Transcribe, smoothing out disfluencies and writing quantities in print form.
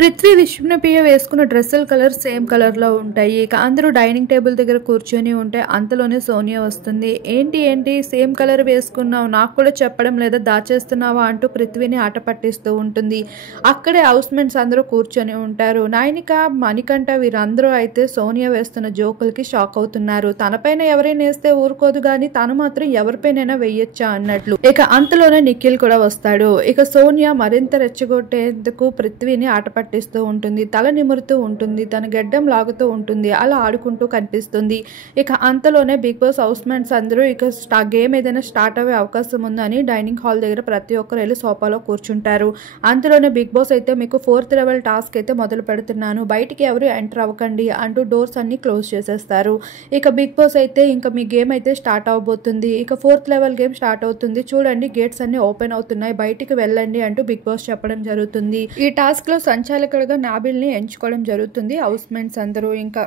పృథ్వీ, విష్ణుప్రియ వేసుకున్న డ్రెస్సుల colour same కలర్లో ఉంటాయి. ఇక అందరూ డైనింగ్ టేబుల్ దగ్గర కూర్చొని ఉంటే అంతలోనే సోనియా వస్తుంది. ఏంటి సేమ్ కలర్ వేసుకున్నావు, నాకు కూడా చెప్పడం లేదా, దాచేస్తున్నావా అంటూ పృథ్వీని ఆట పట్టిస్తూ ఉంటుంది. అక్కడే హౌస్ మేట్స్ అందరూ కూర్చొని ఉంటారు. నైనిక, మణికంఠ వీరందరూ అయితే సోనియా వేస్తున్న జోకులకి షాక్ అవుతున్నారు. తనపైన ఎవరైనా వేస్తే ఊరుకోదు కానీ తను మాత్రం ఎవరిపైనైనా వెయ్యొచ్చా అన్నట్లు. ఇక అంతలోనే నిఖిల్ కూడా వస్తాడు. ఇక సోనియా మరింత రెచ్చగొట్టేందుకు పృథ్వీని ఆట పట్టిస్తూ ఉంటుంది. తల నిమురుతూ ఉంటుంది, తన గెడ్డం లాగుతూ ఉంటుంది, అలా ఆడుకుంటూ కనిపిస్తుంది. ఇక అంతలోనే బిగ్ బాస్ హౌస్ మేట్స్ అందరూ ఇక గేమ్ ఏదైనా స్టార్ట్ అయ్యే అవకాశం ఉందని డైనింగ్ హాల్ దగ్గర ప్రతి ఒక్కరు వెళ్ళి సోఫాలో కూర్చుంటారు. అంతలోనే బిగ్ బాస్ అయితే మీకు 4th లెవెల్ టాస్క్ అయితే మొదలు పెడుతున్నాను, బయటికి ఎవరు ఎంటర్ అవ్వకండి అంటూ డోర్స్ అన్ని క్లోజ్ చేసేస్తారు. ఇక బిగ్ బాస్ అయితే ఇంకా మీ గేమ్ అయితే స్టార్ట్ అవబోతుంది, ఇక 4th లెవెల్ గేమ్ స్టార్ట్ అవుతుంది, చూడండి గేట్స్ అన్ని ఓపెన్ అవుతున్నాయి, బయటికి వెళ్ళండి అంటూ బిగ్ బాస్ చెప్పడం జరుగుతుంది. ఈ టాస్క్ లో సంచాలకులుగా నాబిల్ ని ఎంచుకోవడం జరుగుతుంది హౌస్ మేట్స్ అందరూ. ఇంకా